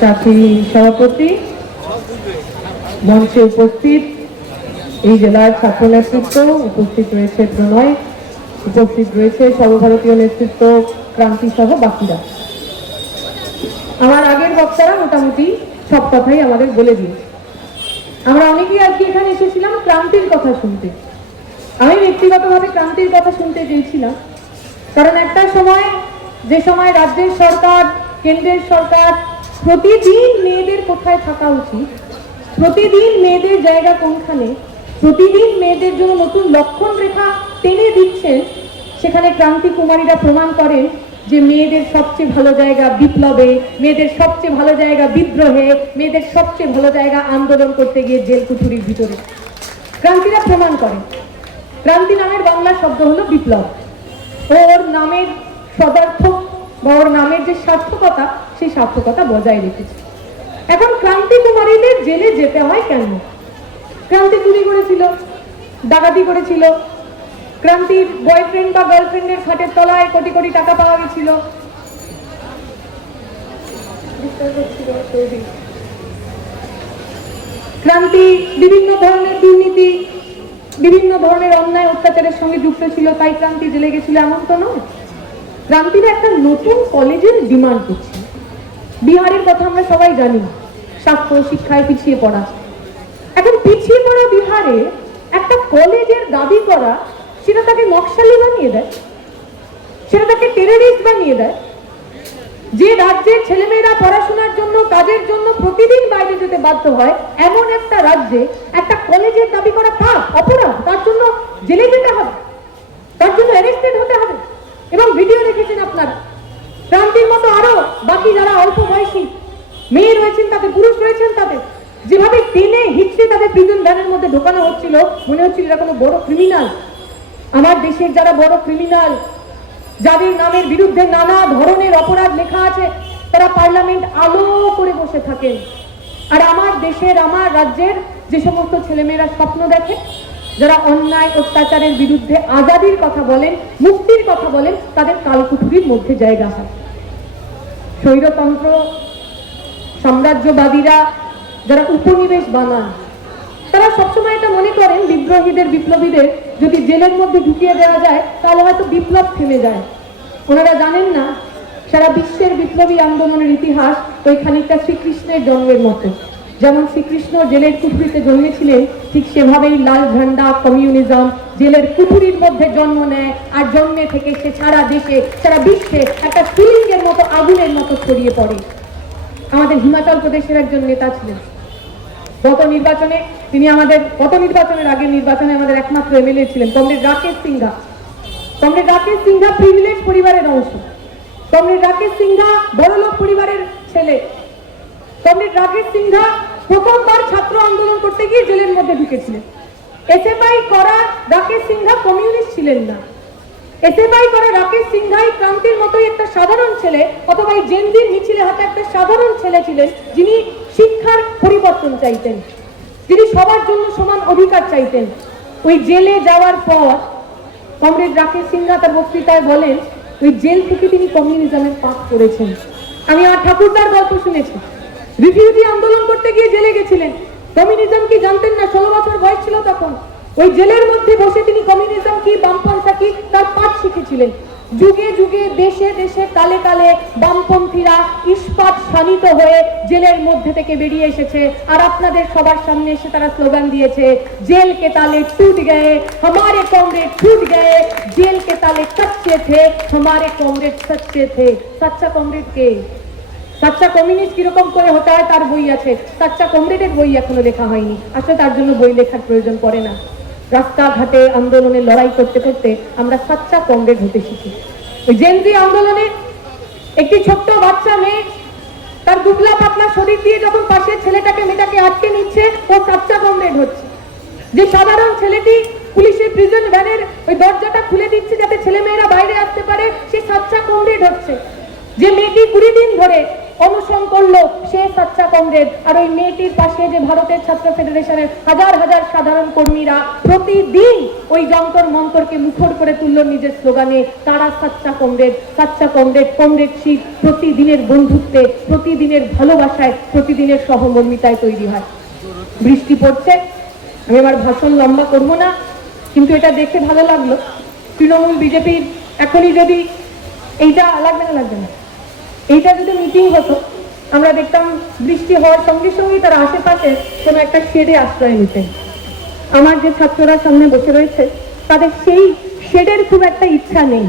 সাথী সভাপতি, মঞ্চে উপস্থিত এই জেলার ছাত্র নেতৃত্ব, উপস্থিত রয়েছে প্রণয়, উপস্থিত রয়েছে সর্বভারতীয় নেতৃত্ব, ক্রান্তি সহ বাকিরা। আমার আগের বক্তারা মোটামুটি সব কথাই আমাদের বলে দিয়েছে। আমরা অনেকেই আজকে এখানে এসেছিলাম ক্রান্তির কথা শুনতে। আমি ব্যক্তিগতভাবে ক্রান্তির কথা শুনতে চেয়েছিলাম, কারণ একটা সময়, যে সময় রাজ্যের সরকার, কেন্দ্রের সরকার প্রতিদিন মেয়েদের কোথায় থাকা উচিত, প্রতিদিন মেয়েদের জায়গা কোনখানে, প্রতিদিন মেয়েদের জন্য নতুন লক্ষণ রেখা টেনে দিচ্ছেন, সেখানে ক্রান্তি কুমারীরা প্রমাণ করেন যে মেয়েদের সবচেয়ে ভালো জায়গা বিপ্লবে, মেয়েদের সবচেয়ে ভালো জায়গা বিদ্রোহে, মেয়েদের সবচেয়ে ভালো জায়গা আন্দোলন করতে গিয়ে জেল কুঠুরির ভিতরে। ক্রান্তিরা প্রমাণ করেন। ক্রান্তি নামের বাংলা শব্দ হলো বিপ্লব। ওর নামের সদার্থক বা ওর নামের যে সার্থকতা, সেই সার্থকতা বজায় রেখেছে। এখন ক্রান্তি কুমারীদের জেলে যেতে হয় কেন? ক্রান্তি চুরি করেছিল, ডাকাতি করেছিল, ক্রান্তির বয়ফ্রেন্ড বা গার্লফ্রেন্ডের খাটের তলায় কোটি কোটি টাকা পাওয়া গেছিল, ক্রান্তি বিভিন্ন ধরনের দুর্নীতি, বিভিন্ন ধরনের অন্যায় অত্যাচারের সঙ্গে যুক্ত ছিল, তাই ক্রান্তি জেলে গেছিল, এমন তো নয়। ক্রান্তির একটা নতুন কলেজের ডিমান্ড করছে। বিহারের কথা আমরা সবাই জানি, স্বাস্থ্য শিক্ষায় পিছিয়ে পড়া। এখন পিছিয়ে পড়া বিহারে একটা কলেজের দাবি করা, সেটা তাকে নকশালি বানিয়ে দেয়, সেটা তাকে টেররিস্ট বানিয়ে দেয়। যে রাজ্যের ছেলেমেয়েরা পড়াশোনার জন্য, কাজের জন্য প্রতিদিন বাইরে যেতে বাধ্য হয়, এমন একটা রাজ্যে একটা কলেজের দাবি করা পাপ, অপরাধ, তার জন্য জেলে যেতে হবে, তার জন্য অ্যারেস্টেড হতে হবে। এবং ভিডিও দেখেছেন আপনারা, ক্রান্তির মতো আরো বাকি যারা অল্প বয়সী মেয়ে রয়েছেন, তাতে পুরুষ রয়েছেন, তাদের যেভাবে টেনে হিচড়ে তাদের প্রিজন ভ্যানের মধ্যে ঢোকানো হচ্ছিল, মনে হচ্ছিল এরা কোনো বড় ক্রিমিনাল। আমার দেশের যারা বড় ক্রিমিনাল, যাদের নামের বিরুদ্ধে নানা ধরনের অপরাধ লেখা আছে, তারা পার্লামেন্ট আলো করে বসে থাকেন। আর আমার দেশের, আমার রাজ্যের যে সমস্ত ছেলেমেয়েরা স্বপ্ন দেখে, যারা অন্যায় অত্যাচারের বিরুদ্ধে আজাদির কথা বলেন, মুক্তির কথা বলেন, তাদের কালকুঠুরির মধ্যে জায়গা হয়। স্বৈরতন্ত্র, সাম্রাজ্যবাদীরা যারা উপনিবেশ বানান, তারা সবসময় এটা মনে করেন বিদ্রোহীদের, বিপ্লবীদের যদি জেলের মধ্যে ঢুকিয়ে দেওয়া যায় তাহলে হয়তো বিপ্লব থেমে যায়। ওনারা জানেন না সারা বিশ্বের বিপ্লবী আন্দোলনের ইতিহাস ওই খানিকটা শ্রীকৃষ্ণের জন্মের মতো। যেমন শ্রীকৃষ্ণ জেলের কুঠুরিতে জন্মেছিলেন, ঠিক সেভাবেই লাল ঝান্ডা কমিউনিজম জেলের কুঠুরির মধ্যে জন্ম নেয়, আর জন্মে থেকে সে সারা দেশে, সারা বিশ্বে একটা স্ফুলিঙ্গের মতো, আগুনের মতো ছড়িয়ে পড়ে। আমাদের হিমাচল প্রদেশের একজন নেতা ছিলেন, গত নির্বাচনের আগের নির্বাচনে আমাদের একমাত্র এমএলএ ছিলেন comrade Rakesh Sinha. Comrade Rakesh Sinha privilege পরিবারের অংশ। কমরেড রাকেশ সিংহা বড়লোক পরিবারের ছেলে। কমরেড রাকেশ সিংহা প্রথমবার ছাত্র আন্দোলন করতে গিয়ে জেলের মধ্যে ঢুকেছিলেন। এসএফআই করা রাকেশ সিংহা কমিউনিস্ট ছিলেন না। এসএফআই করা রাকেশ সিংহাই ক্রান্তির মতোই একটা সাধারণ ছেলে, অথবা এই জেনজির মিছিলে হাতে একটা সাধারণ ছেলে ছিলেন, যিনি শিক্ষার পরিবর্তন চাইতেন, যিনি সবার জন্য সমান অধিকার চাইতেন। ওই জেলে যাওয়ার পর কমরেড রাকেশ সিংহা তার বক্তৃতায় বলেন, ওই জেল থেকে তিনি কমিউনিজমের পাঠ করেছেন। আমি আর ঠাকুরদার গল্প শুনেছি, রিফিউজি আন্দোলন করতে গিয়ে জেলে গেছিলেন, কমিউনিজম কি জানতেন না, 16 বছর বয়স ছিল তখন। ওই জেলের মধ্যে বসে তিনি কমিউনিজম কি, বামপন্থা কি, তার পাঠ শিখেছিলেন। যুগে যুগে, দেশে দেশে, কালে কালে বামপন্থীরা ইস্পাত শানিত হয়ে জেলের মধ্যে থেকে বেরিয়ে এসেছে, আর আপনাদের সবার সামনে এসে তারা স্লোগান দিয়েছে, জেল কে তালে টুট গয়ে हमारे कॉमरेड टूट गए, जेल के ताले कच्चे थे हमारे कॉमरेड सच्चे थे। सच्चा कॉमरेड কে? सच्चा कम्युनिस्ट কিরকম করে হতে হয় তার বই আছে, सच्चा কমরেডের বই এখনো লেখা হয়নি। আসলে তার জন্য বই লেখার প্রয়োজন পড়ে না। রাস্তাঘাটে আন্দোলনে লড়াই করতে করতে আমরা সচ্চা কমরেড হতে শিখি। ওই জেনজি আন্দোলনে একটি ছোট্ট বাচ্চা মেয়ে তার দুবলা পাতলা শরীর দিয়ে যখন পাশের ছেলেটাকে মেয়েটাকে আটকে নিচ্ছে, ও সচ্চা কমরেড হচ্ছে। যে সাধারণ ছেলেটি পুলিশের প্রিজন ভ্যানের ওই দরজাটা খুলে দিচ্ছে যাতে ছেলেমেয়েরা বাইরে আসতে পারে, সে সচ্চা কমরেড হচ্ছে। যে মেয়েটি 20 দিন ধরে অনশন করলো সে সাচ্চা কমরেড। আর ওই মেয়েটির পাশে যে ভারতের ছাত্র ফেডারেশনের হাজার হাজার সাধারণ কর্মীরা প্রতিদিন ওই যন্তর মন্তরকে মুখর করে তুললো নিজের স্লোগানে, তারা সাচ্চা কমরেড, সাচ্চা কমরেড, কমরেডশিপ প্রতিদিনের বন্ধুত্বে, প্রতিদিনের ভালোবাসায়, প্রতিদিনের সহমর্মিতায় তৈরি হয়। বৃষ্টি পড়ছে, আমি আমার ভাষণ লম্বা করব না, কিন্তু এটা দেখে ভালো লাগলো। তৃণমূল বিজেপির এখনই যদি এইটা লাগবে না এইটা যদি মিটিং হতো, আমরা দেখতাম বৃষ্টি হওয়ার সঙ্গে সঙ্গেই তার আশেপাশে কোনো একটা শেডে আশ্রয় নিতেন। আমার যে ছাত্ররা সামনে বসে রয়েছে তাদের সেই শেডের খুব একটা ইচ্ছা নেই,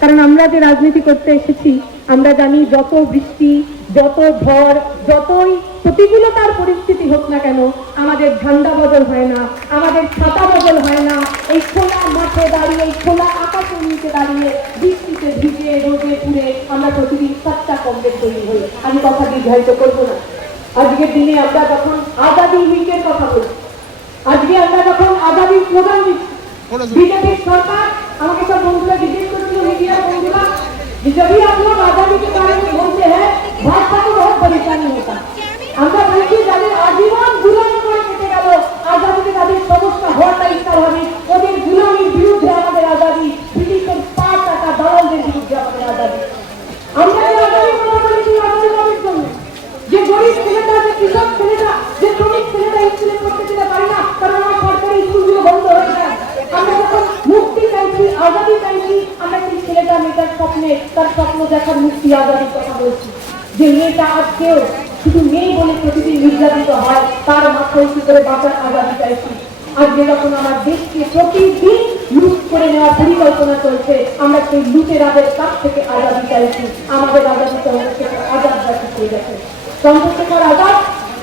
কারণ আমরা যে রাজনীতি করতে এসেছি আমরা জানি যত বৃষ্টি, যত ঝড়, যতই প্রতিকূলতার পরিস্থিতি হোক না কেন, আমাদের ঝান্ডা বদল হয় না, আমাদের ছাতা বদল হয় না। এই খোলা মাঠে দাঁড়িয়ে, এই খোলা আকাশের নিচে দাঁড়িয়ে, বৃষ্টিতে ভিজে, রোদে পুড়ে আমরা প্রতিদিন সাচ্চা কমরেড তৈরি হই। আমি কথা দীর্ঘায়িত করবো না। আজকের দিনে আমরা যখন আজাদি উইকের কথা বলছি, আজকে আমরা যখন আজাদির স্লোগান দিচ্ছি, বিজেপির সরকার আমাকে সব বন্ধুরা জিজ্ঞেস করেছিল, মিডিয়ার বন্ধুরা, जब आप लोग आजादी के बारे में बोलते हैं भाजपा को बहुत परेशानी होता है। আমরা বলছি যাদের আজীবন গুলামি করে কেটে গেল, আজাদিতে তাদের সমস্যা হওয়াটাই স্বাভাবিক। ওদের গুলামির বিরুদ্ধে আমাদের আজাদি, ব্রিটিশের পাঁচ টাকা দালালদের বিরুদ্ধে আমাদের আজাদি। আমরা এই আজাদির কথা বলেছি আজাদির জন্য, যে গরিব ছেলেটা, যে কৃষক ছেলেটা, যে শ্রমিক ছেলেটা স্কুলে পড়তে যেতে পারে না, কারণ আমার সরকারি স্কুলগুলো বন্ধ হয়ে যায়। আমরা যখন মুক্তি চাইছি, আজাদি চাইছি, আমরা সেই ছেলেটা মেয়েটার স্বপ্নে, তার স্বপ্ন দেখার মুক্তি আজাদির কথা বলছি। যে মেয়েটা আজকেও শুধু মেয়ে বলে প্রতিদিন নির্যাতিত হয়, তার মাথায় উঁচু করে বাঁচার আজাদি চাইছি। আজকে যখন আমার দেশকে প্রতিদিন লুট করে নেওয়ার পরিকল্পনা চলছে, আমরা সেই লুটেরাদের কাছ থেকে আজাদি চাইছি। আমাদের আজাদি চন্দ্রশেখর আজাদ রাখি হয়ে গেছে। চন্দ্রশেখর আজাদ,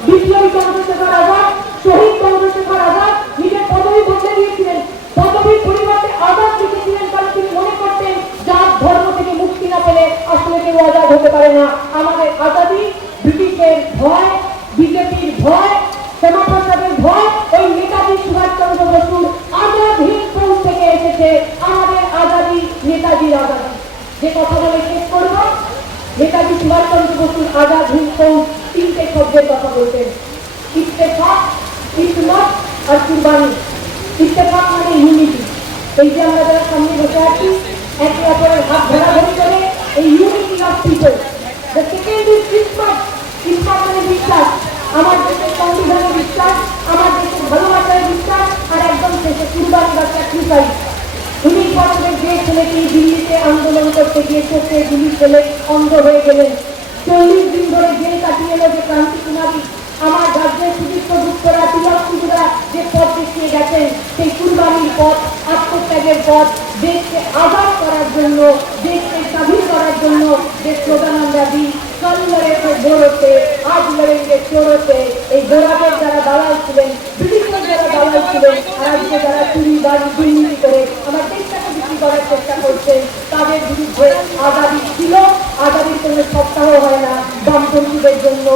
বিপ্লবী চন্দ্রশেখর আজাদ, শহীদ চন্দ্রশেখর আজাদ নিজের পদবি বদলে দিয়েছিলেন। পদবীর পরিবর্তে আজাদ লিখেছিলেন, কারণ তিনি মনে করতেন জাত ধর্ম থেকে মুক্তি না পেলে আসলে কেউ আজাদ হতে পারে না। আমাদের আজাদি ব্রিটিশের ভয়, বিজেপির ভয়, শ্যামাপ্রসাদের ভয়, ওই নেতাজি সুভাষচন্দ্র বসুর আজাদ হিন্দ ফৌজ থেকে এসেছে। আমাদের আজাদি নেতাজির আজাদি। যে কথা বলে শেষ করব, নেতাজি সুভাষচন্দ্র বসুর আজাদ হিন্দ ফৌজ তিনটে শব্দের কথা বলতেন: ইত্তেফাক, ইসমত আর কুরবানি। ইত্তেফাক মানে ইউনিটি। এই যে আমরা যারা সামনে বসে আছি, একে অপরের হাত ধরাধরি করে এই unity of people. The second is Ismat. Ismat মানে বিশ্বাস, আমার দেশের সংবিধানে বিশ্বাস, আমার দেশের ভালোবাসায় বিশ্বাস, আর একদম শেষে কুরবানি বা স্যাক্রিফাইস। 19 বছরের যে ছেলেটি দিল্লিতে আন্দোলন করতে গিয়ে চোখে গুলি খেলে অন্ধ হয়ে গেলেন, 40 দিন ধরে জেল কাটিয়ে এলো যে ক্রান্তি কুমারী, আমার রাজ্যের সুদীপ্ত গুপ্তরা, তিলক টুডুরা যে পথ দেখিয়ে গেছেন, সেই কুরবানির পথ, আত্মত্যাগের পথ, দেশকে আজাদ করার জন্য, দেশকে স্বাধীন করার জন্য যে স্লোগান আমরা দিই, कल लड़ेंगे गोरों से, आज लड़ेंगे चोरों से। এই গোরাদের যারা দালাল ছিলেন, ব্রিটিশের যারা দালাল ছিলেন, আর আজকে যারা চুরি বাড়ি দুর্নীতি করে আমার দেশটাকে বিক্রি করার চেষ্টা করছেন, তাদের বিরুদ্ধে আজাদি ছিল। আজাদির কোনো সপ্তাহ হয় না বামপন্থীদের জন্য।